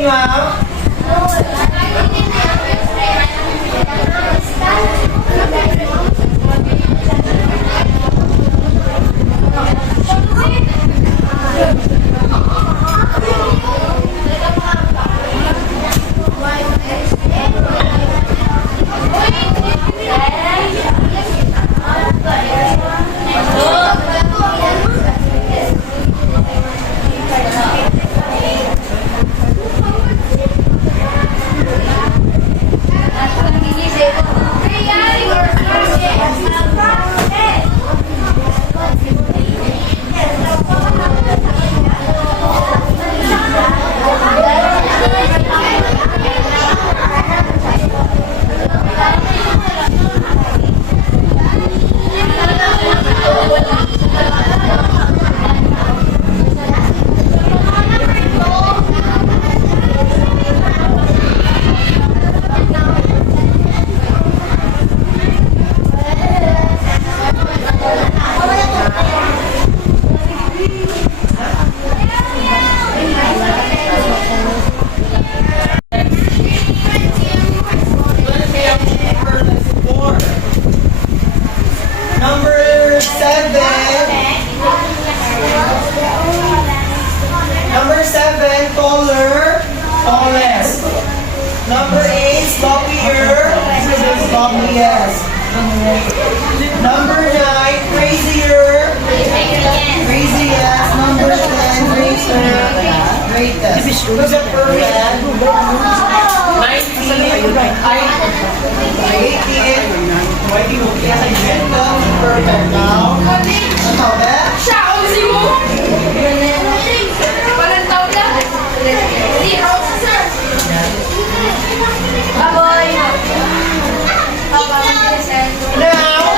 you have? Number 7, taller, tallest. Number 8, sloppier, sloppiest. Number 9, crazier, craziest. Number 10, greater, greatest. Who's a perfect? 19, 18, perfect now. Ano ba? Siya, usi mo! Walang tao na! Hindi, ako sir! Baboy! Now,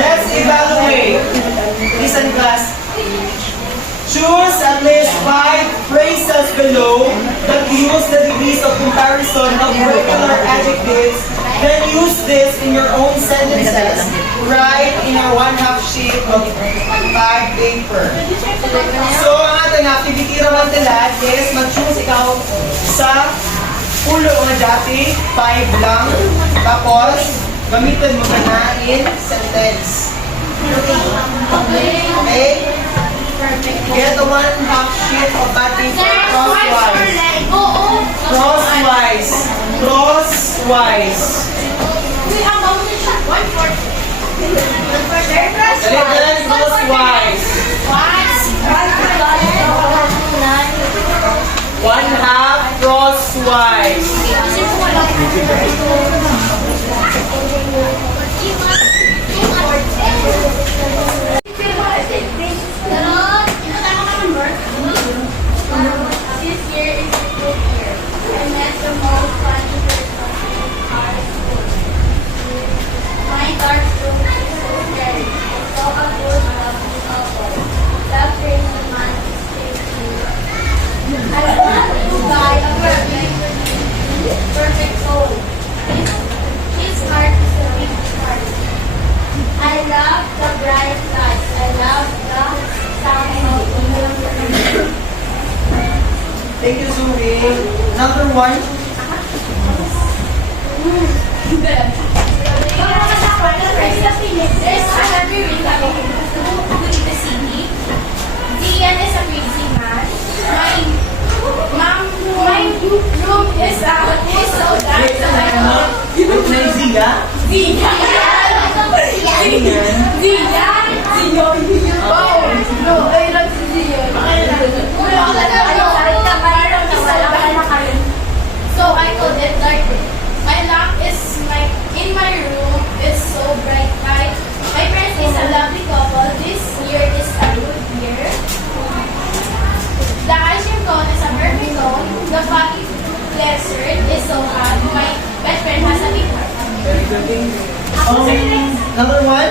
let's evaluate. Listen class. Choose at least 5 phrases below that use the degrees of comparison of regular adjectives. Then use this in your own sentences. Write in your 1/2 sheet of 5 paper. So, ang ating activity raman nila is mag-choose ikaw sa ulo nga dati, 5 lang. Tapos, gamitin mo na in sentence. Okay? Get the 1/2 sheet of bad paper crosswise. Crosswise. Crosswise. Dali, crosswise. 1/2 crosswise. This year is a good year. I met the most funny person in our school. My dark room is so scary. I saw a good lovely couple. That crazy man is crazy. I want to buy a perfect soul. His heart is a big heart. I love the bright lights. I love the sound of music. Thank you, Zuri. Number 1. There's another reason with the city. Dian is a crazy man. My room is so dark. Zia? So I called it dark room. My lamp is in my room is so bright light. My friend is a lovely couple. This year is a good year. The ice cream cone is a perfect cone. The foggy desert is so hot. My best friend has a big heart. Number 1?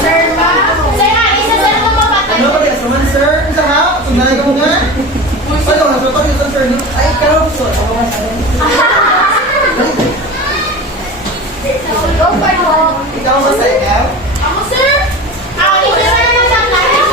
Sir ba? Sir, isa sa mga mapatay. Ano ba kaya? Saman, sir? Isa ha? Sundan ka mo nga? Ano? Nasulat ko sir? Ay, karo gusto. Go for it. Ikaw ba sa ikaw? Ako, sir? Ako, sir.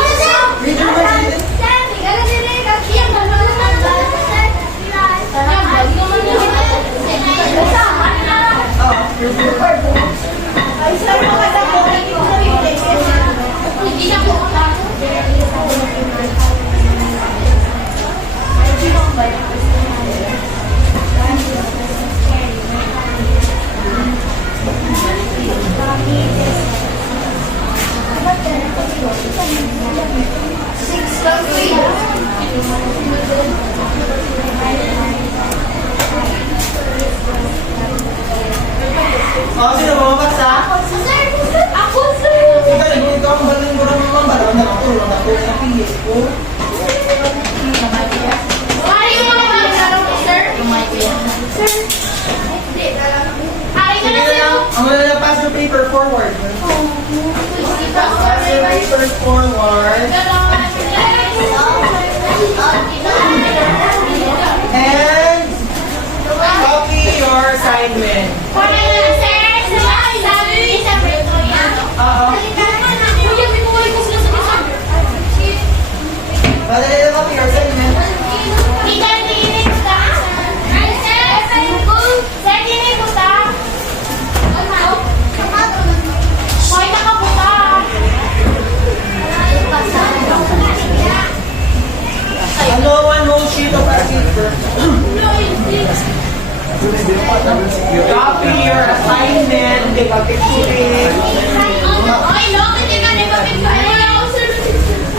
paper forward. And copy your assignment. Madali na copy your assignment. Ano, one whole sheet of paper. Copy your assignment. Hindi pa picturing.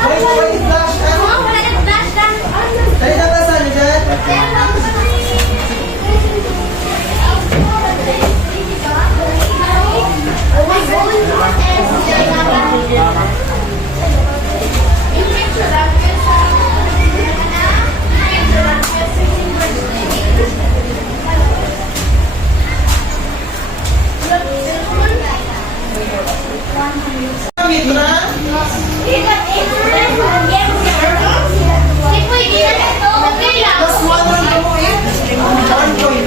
Wait, flash. Dali na ba sa dyan? Wait na. Plus one lang mo eh. One point.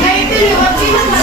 Thank you.